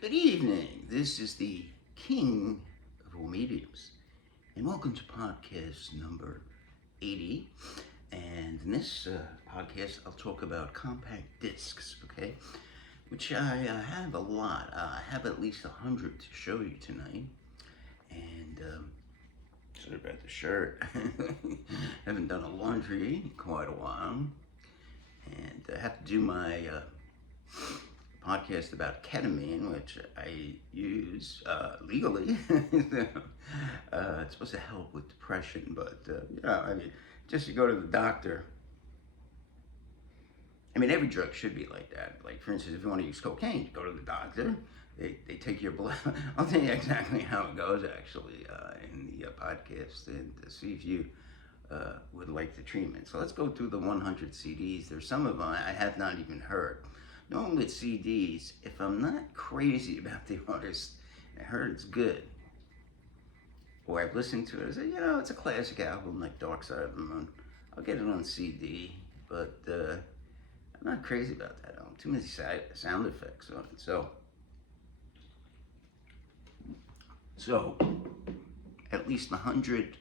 Good evening. This is the king of all mediums, and welcome to podcast number 80. And in this podcast, I'll talk about compact discs, okay? Which I have a lot. I have at least 100 to show you tonight. And sorry about the shirt. Haven't done a laundry in quite a while. And I have to do my podcast about ketamine, which I use legally. It's supposed to help with depression, but I mean, just to go to the doctor. I mean, every drug should be like that. Like, for instance, if you want to use cocaine, you go to the doctor. They take your blood. I'll tell you exactly how it goes, actually, in the podcast, and to see if you would like the treatment. So let's go through the 100 CDs. There's some of them I have not even heard. Normally with CDs, if I'm not crazy about the artist, I heard it's good, or I've listened to it, I say, it's a classic album like Dark Side of the Moon. I'll get it on CD, but I'm not crazy about that album. Too many sound effects on it. So at least 100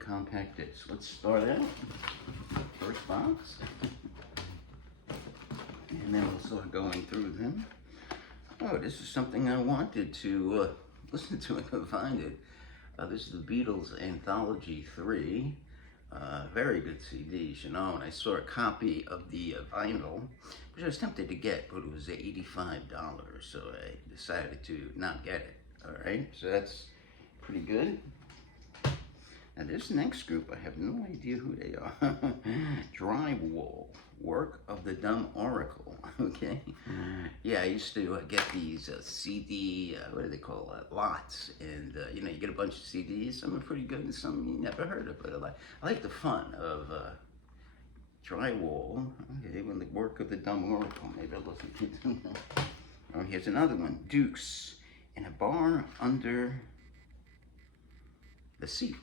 compact discs. Let's start out. First box. And then we'll start going through them. Oh, this is something I wanted to listen to and couldn't find it. This is the Beatles Anthology 3. Very good CDs, and I saw a copy of the vinyl, which I was tempted to get, but it was $85, so I decided to not get it. All right, so that's pretty good. Now this next group, I have no idea who they are. Drywall, Work of the Dumb Oracle. Okay, yeah, I used to get these CD, what do they call it, lots, and you get a bunch of CDs. Some are pretty good, and some you never heard of. But I like the fun of Drywall. Okay, when the Work of the Dumb Oracle. Maybe I'll listen to them. Oh, here's another one, Dukes, in a bar under the sea.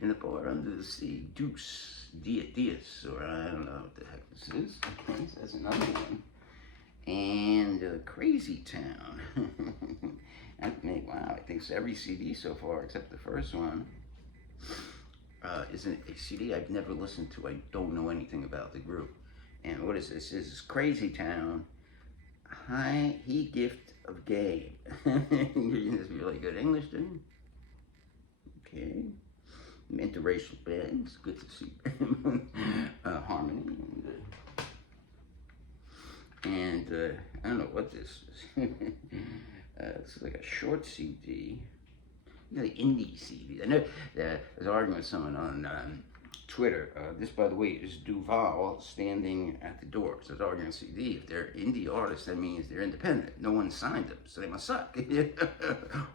In a bar under the sea, Deuce, Dias, or I don't know what the heck this is. Okay, so that's another one. And Crazy Town. Wow, I think it's every CD so far except the first one. Isn't a CD I've never listened to. I don't know anything about the group. And what is this? This is Crazy Town. He Gift of Gabe. This is really good English, didn't you? Okay, interracial bands, good to see. Harmony, and I don't know what this is. It's like a short CD, the indie CD. I know I was arguing with someone on Twitter. This, by the way, is Duval standing at the door. So I was arguing CD. If they're indie artists, that means they're independent. No one signed them, so they must suck.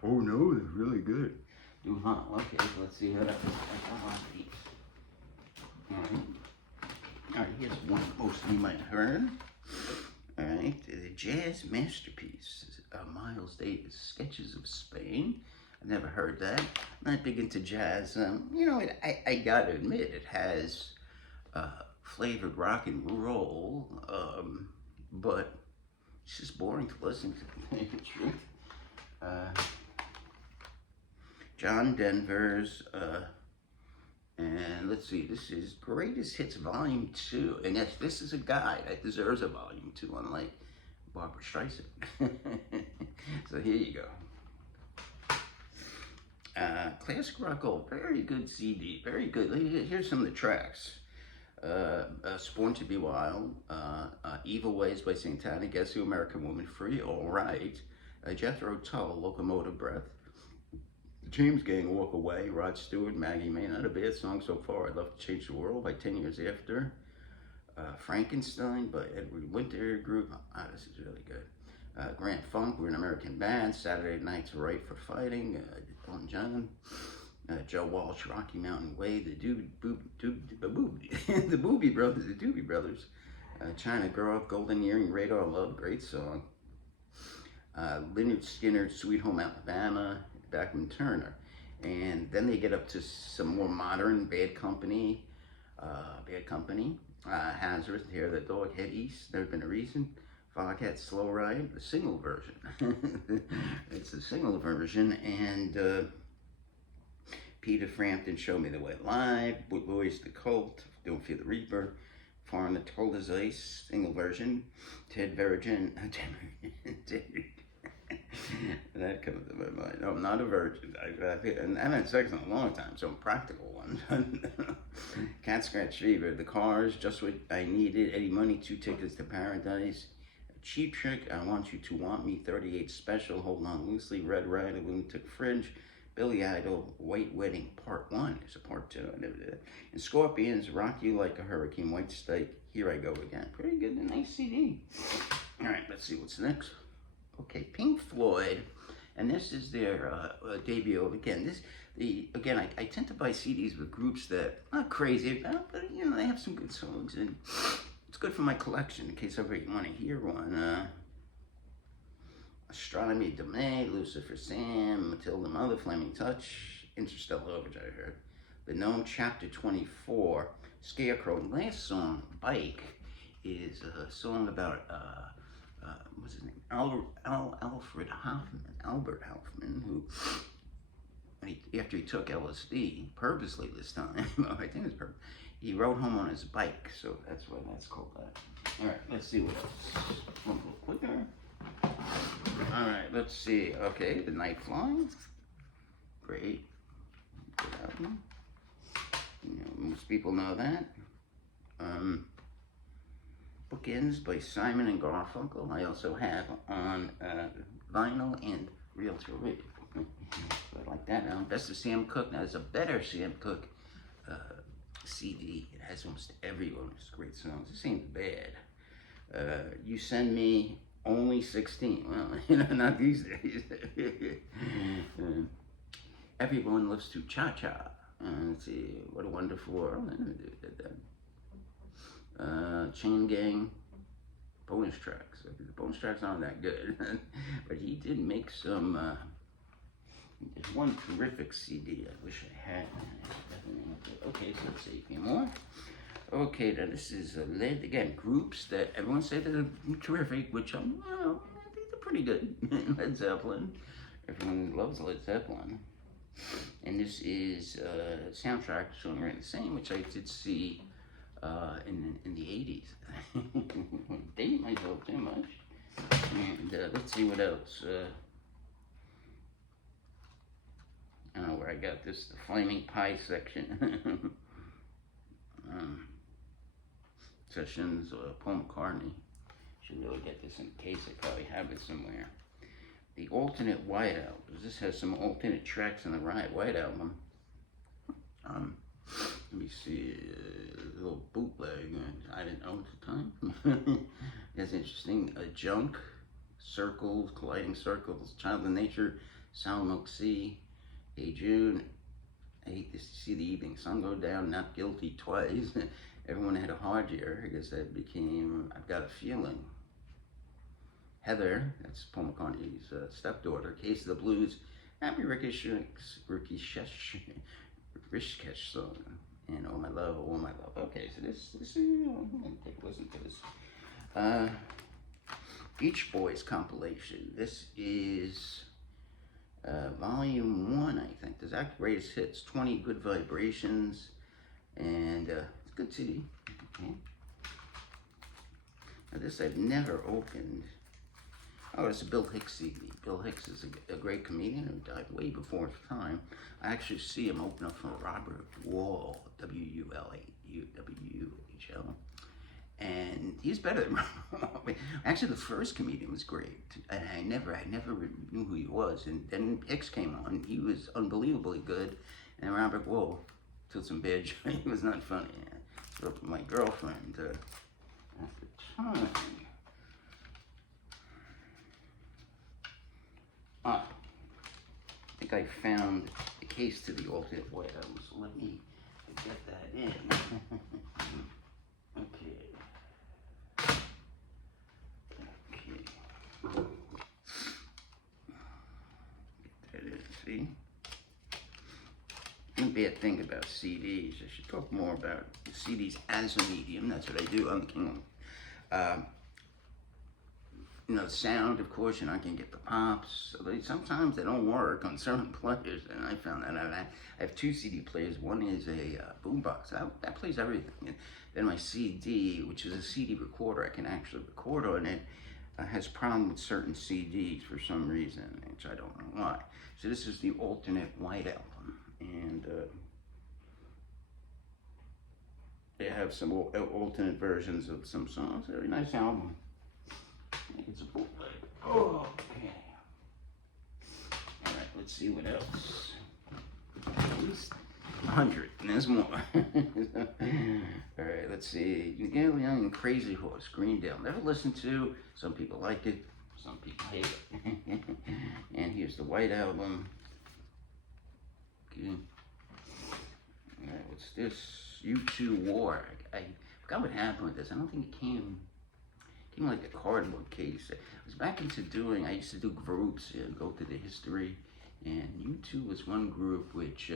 Oh no, they're really good. Duval. Okay, so let's see how that goes. Alright, here's one most of you might have heard. Alright, the Jazz Masterpiece, Miles Davis, Sketches of Spain. I've never heard that. I'm not big into jazz. I gotta admit, it has flavored rock and roll, but it's just boring to listen to, to tell you the truth. John Denver's, and let's see, this is Greatest Hits Volume 2. And yes, this is a guy that deserves a Volume 2, unlike Barbra Streisand. So here you go. Classic Rock Gold, very good CD, very good. Here's some of the tracks. Born to Be Wild, Evil Ways by Santana, Guess Who, American Woman, Free, All Right, Jethro Tull, Locomotive Breath, James Gang, Walk Away, Rod Stewart, Maggie May. Not a bad song so far. I'd Love to Change the World by 10 Years After. Frankenstein by Edward Winter Group. This is really good. Grand Funk, We're an American Band. Saturday Night's Right for Fighting. Elton John. Joe Walsh, Rocky Mountain Way. The Doobie Brothers. China Grow Up, Golden Earring, Radar Love, great song. Lynyrd Skynyrd, Sweet Home Alabama. Bachman Turner. And then they get up to some more modern, Bad Company, Hazard, Hair the Dog, Head East, Never Been a Reason, Foghat Slow Ride, the single version. It's the single version, and Peter Frampton, Show Me the Way Live, Boys the Cult, Don't Fear the Reaper, Foreigner Cold as Ice, single version, Ted Virgin, that comes to my mind. No, I'm not a virgin. And I haven't had sex in a long time, so I'm a practical one. Cat Scratch Fever, The Cars, Just What I Needed, Eddie Money, 2 Tickets to Paradise, Cheap Trick, I Want You to Want Me, 38 Special, Hold On Loosely, Red Rider, Lunatic Fringe, Billy Idol, White Wedding, Part 1. There's a Part 2. I never did it. And Scorpions, Rock You Like a Hurricane, White Snake, Here I Go Again. Pretty good, a nice CD. All right, let's see what's next. Okay, Pink Floyd, and this is their debut. Again, I tend to buy CDs with groups that I'm not crazy about, but you know they have some good songs, and it's good for my collection in case ever you want to hear one. Astronomy Domain, Lucifer Sam, Matilda Mother, Flaming Touch, Interstellar Overdrive, I heard. The Gnome, Chapter 24, Scarecrow. And last song, Bike, is a song about what's his name? Albert Hoffman, who, after he took LSD, purposely this time, I think it was purpose, he rode home on his bike, so that's why that's called that. All right, let's see what else. One little quicker. All right, let's see. Okay, The Night Flies. Great. Good album. You know, most people know that. Bookends by Simon and Garfunkel. I also have on vinyl and reel-to-reel. So I like that now. Best of Sam Cooke. Now there's a better Sam Cooke CD. It has almost everyone. It's great songs. This ain't bad. You Send Me Only 16. Well, you know, not these days. Everyone Lives to Cha-Cha. Let's see. What a Wonderful World. I never did that. Chain Gang, bonus tracks. The bonus tracks aren't that good, but he did make some. There's one terrific CD I wish I had. Okay, so let's see a few more. Okay, now this is led again groups that everyone said they're terrific, which I think they're pretty good. Led Zeppelin, everyone loves Led Zeppelin, and this is soundtrack songwriting the same, which I did see. In the 80s. Date myself too much. And let's see what else. I don't know where I got this, the Flaming Pie section. Sessions, Paul McCartney. Should really get this in case I probably have it somewhere. The alternate White Album. This has some alternate tracks on the White Album. Let me see, a little bootleg. I didn't know at the time. That's interesting. Junk, Circles, Colliding Circles, Child of Nature, Sound Milk Sea, Hey Jude, I Hate to See the Evening Sun Go Down, Not Guilty Twice. Everyone Had a Hard Year. I guess that became I've Got a Feeling. Heather, that's Paul McCartney's stepdaughter. Case of the Blues, Happy Ricochet song. And Oh My Love, Oh My Love. Okay, so this is, I'm gonna take a listen to this. Beach Boys compilation. This is volume 1, I think. There's actually Greatest Hits, 20 Good Vibrations, and it's a good CD. Okay. Now this I've never opened. Oh, it's a Bill Hicks CD. Bill Hicks is a great comedian who died way before his time. I actually see him open up for Robert Wuhl, W-U-L-H-L. And he's better than Robert. Actually, the first comedian was great. And I never knew who he was. And then Hicks came on. He was unbelievably good. And Robert Wuhl took some bad jokes. He was not funny. I spoke to my girlfriend at the time. I think I found the case to the alternate White Album, so let me get that in. Okay. Get that in, see? One bad thing about CDs, I should talk more about CDs as a medium. That's what I do. I'm the king of the sound, of course, you're not going to get the pops. Sometimes they don't work on certain players, and I found that out. I have two CD players. One is a boombox that plays everything. And then my CD, which is a CD recorder, I can actually record on it, has problem with certain CDs for some reason, which I don't know why. So this is the alternate white album, and they have some alternate versions of some songs. Very nice album. I think it's a bootleg. Oh, okay. All right, let's see what else. At least 100, and there's more. All right, let's see. Neil Young and Crazy Horse, Greendale. Never listened to. Some people like it, some people hate it. And here's the white album. Okay. All right, what's this? U2 War. I forgot what happened with this. I don't think it came like a cardboard case. I was back into doing, I used to do groups and go to the history, and U2 was one group which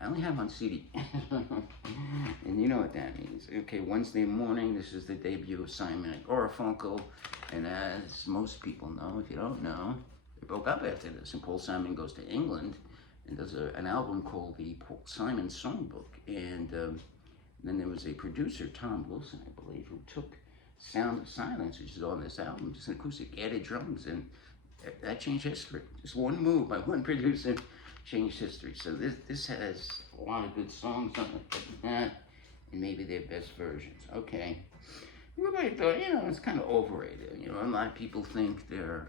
I only have on CD. And you know what that means. Okay, Wednesday morning, this is the debut of Simon and Garfunkel, and as most people know, if you don't know, they broke up after this, and Paul Simon goes to England and does an album called the Paul Simon Songbook, and then there was a producer, Tom Wilson, I believe, who took Sound of Silence, which is on this album, just an acoustic, added drums, and that changed history. Just one move by one producer changed history. So this has a lot of good songs on it, and maybe their best versions. Okay. Everybody thought, it's kind of overrated. A lot of people think they're,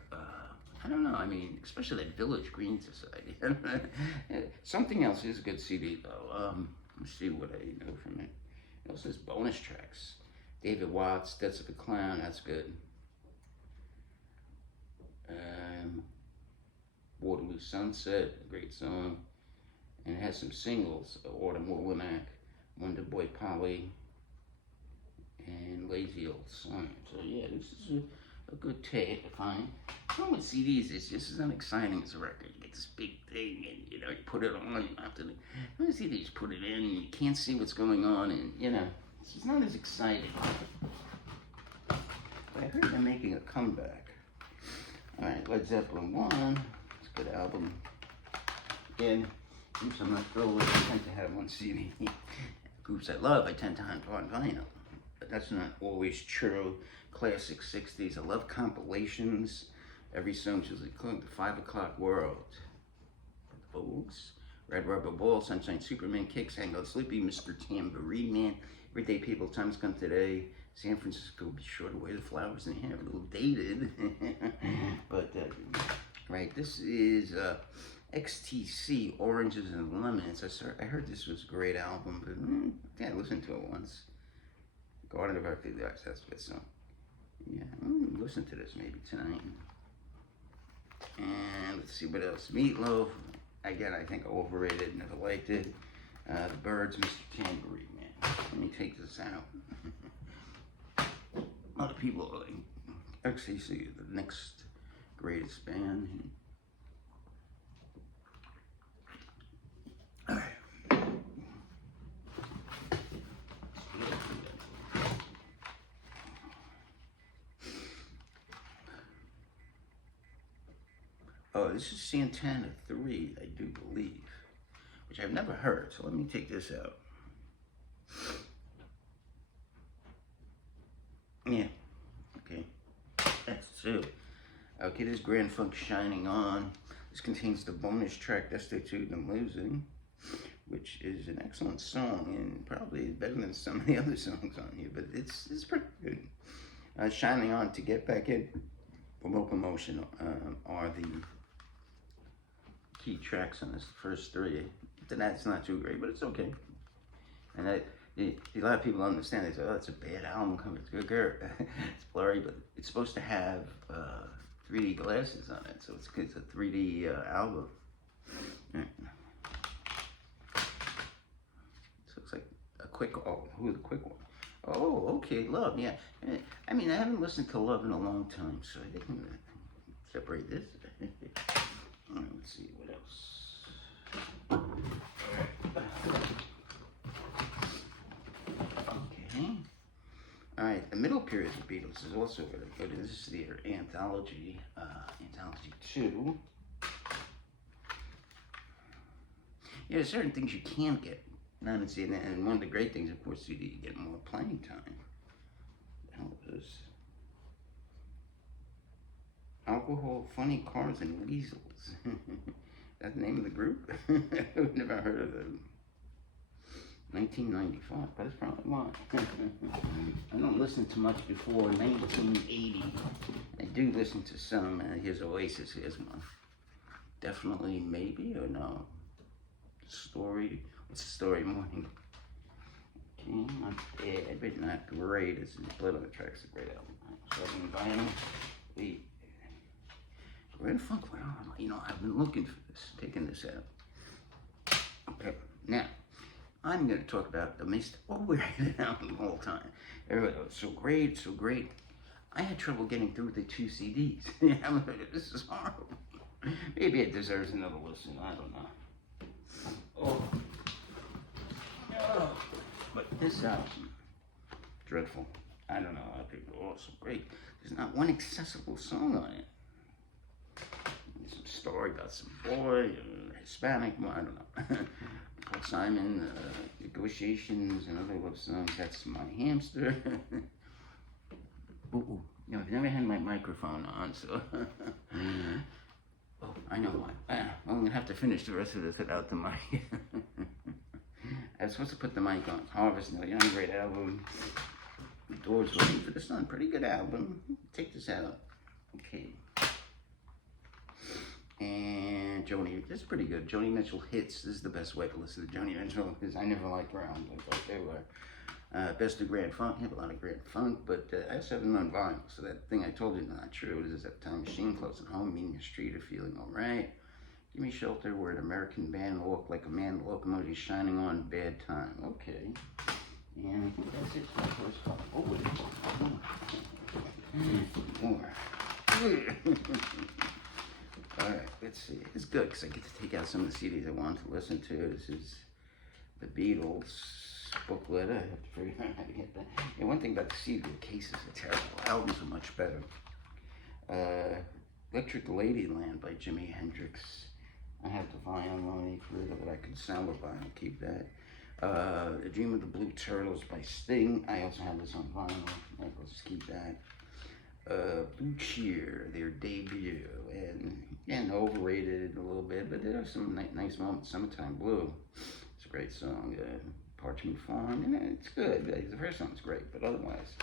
I don't know, I mean, especially that Village Green Society. Something else is a good CD, though. Let's see what I know from it. It also has bonus tracks. David Watts, Deaths of a Clown, that's good. Waterloo Sunset, a great song. And it has some singles, Autumn Almanac, Wonder Boy Polly, and Lazy Old Son. So yeah, this is a good tape, fine. The problem with CDs is just as unexciting as a record. You get this big thing, and you put it on, after the CDs, put it in, and you can't see what's going on, and it's just not as exciting. But I heard they're making a comeback. All right, Led Zeppelin 1, it's a good album. Again, groups I'm not thrilled with, I tend to have on CD. Groups I love, I tend to have on vinyl. But that's not always true. Classic 60s, I love compilations. Every song should include the 5 O'Clock World, the Vogues, Red Rubber Ball, Sunshine Superman, Kicks, Hang Out Sleepy, Mr. Tambourine Man, Everyday People, Times Come Today, San Francisco, Be Sure to Wear the Flowers in Your Hair, a little dated. But, right, this is XTC, Oranges and Lemons. I heard this was a great album, but I listened to it once. Garden of Earthly Lights, that's a good song. Yeah, listen to this maybe tonight. And let's see what else. Meatloaf, again, I think overrated, never liked it. The Byrds, Mr. Tambourine Man. Let me take this out. A lot of people are like, XTC, the next greatest band. All right. Oh, this is Santana 3, I do believe, which I've never heard, so let me take this out. Yeah, okay, that's 2. Okay, this Grand Funk Shining On. This contains the bonus track, Destitute and Losing, which is an excellent song and probably better than some of the other songs on here, but it's pretty good. Shining On, To Get Back In, Locomotion are the key tracks on this, the first 3. That's not too great, but it's okay. And a lot of people don't understand. They say, "Oh, it's a bad album. It's blurry," but it's supposed to have 3D glasses on it, so it's a 3D album. Right. So it's like a quick. Oh, who's the quick one? Oh, okay, Love. Yeah. I mean, I haven't listened to Love in a long time, so I think I'm gonna separate this. Let's see what else. Okay. All right, the middle period of the Beatles is also very good. This is their anthology, anthology 2. Yeah, there's certain things you can't get. Not in CD, and one of the great things, of course, CD, you get more playing time. The hell is this? Alcohol, Funny Cars, and Weasels. That's the name of the group? I've never heard of them. 1995, that's probably why. I don't listen to much before 1980. I do listen to some. Here's Oasis, here's one. Definitely Maybe or no? Story, what's the story? Morning. Okay, not bad, but not great. This is Blood on the Tracks, a great album. Starting vinyl. The Grand Funk, where am I? You know, I've been looking for this, taking this out. Okay, now. I'm going to talk about the most overrated album of all time. Everybody goes, so great, so great. I had trouble getting through the 2 CDs. This is horrible. Maybe it deserves another listen. I don't know. Oh. But this album, dreadful. I don't know. A lot of people are so great. There's not one accessible song on it. There's some story about some boy, Hispanic, well, I don't know. Paul Simon, Negotiations, and other love songs. That's My Hamster. Ooh. You know, I've never had my microphone on, so. Oh, I know why. I'm going to have to finish the rest of this without the mic. I was supposed to put the mic on. Harvest, no, Young, great album. The Doors, Waiting for the Sun, pretty good album. Take this out. Okay. And Joni, this is pretty good. Joni Mitchell hits. This is the best way to listen to Joni Mitchell because I never liked her albums, but they were. Best of Grand Funk. I have a lot of Grand Funk, but I also have them on vinyl. So that thing I told you is not true. It is that Time Machine, Close at Home, Meeting the Street, or Feeling Alright. Give Me Shelter, We're an American Band, Walk Like a Man, Locomotive Shining On, Bad Time. Okay. And I think that's it for the first couple. Oh, more. Alright, let's see. It's good because I get to take out some of the CDs I want to listen to. This is the Beatles booklet. I have to figure out how to get that. And one thing about the CD, the cases are terrible. Albums are much better. Electric Ladyland by Jimi Hendrix. I have the vinyl on it that I could sell or buy. I'll keep that. A Dream of the Blue Turtles by Sting. I also have this on vinyl. I'll just keep that. Blue Cheer, their debut, and overrated a little bit, but there are some nice moments. Summertime Blue, it's a great song. Parchment Farm, and it's good. The first song's great, but otherwise,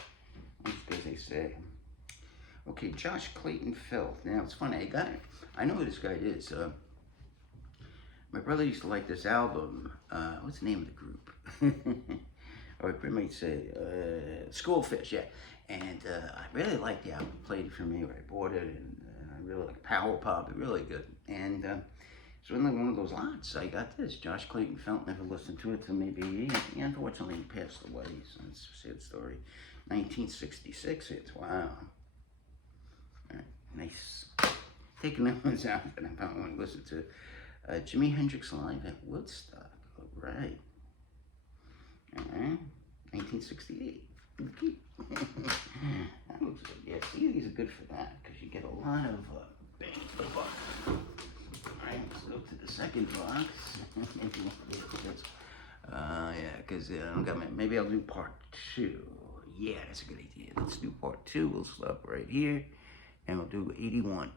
it's good as they say. Okay, Josh Clayton Felt. Now it's funny. I know who this guy is. My brother used to like this album. What's the name of the group? Or I might say Schoolfish, yeah. And I really liked the album. He played it for me, or I bought it, and I really like Power Pop. It's really good. And so in one of those lots, I got this. Josh Clayton Felt. Never listened to it till maybe, unfortunately, he passed away. So it's a sad story. 1966 hits. Wow. All right, nice. Taking that ones out that I probably want to listen to. Jimi Hendrix Live at Woodstock. All right. All right. 1968. Okay. That looks good. Yeah, CDs are good for that because you get a lot of bang for the buck. Alright, let's go to the second box. Yeah, because I don't got maybe I'll do part 2. Yeah, that's a good idea. Let's do part 2. We'll stop right here and we'll do 81.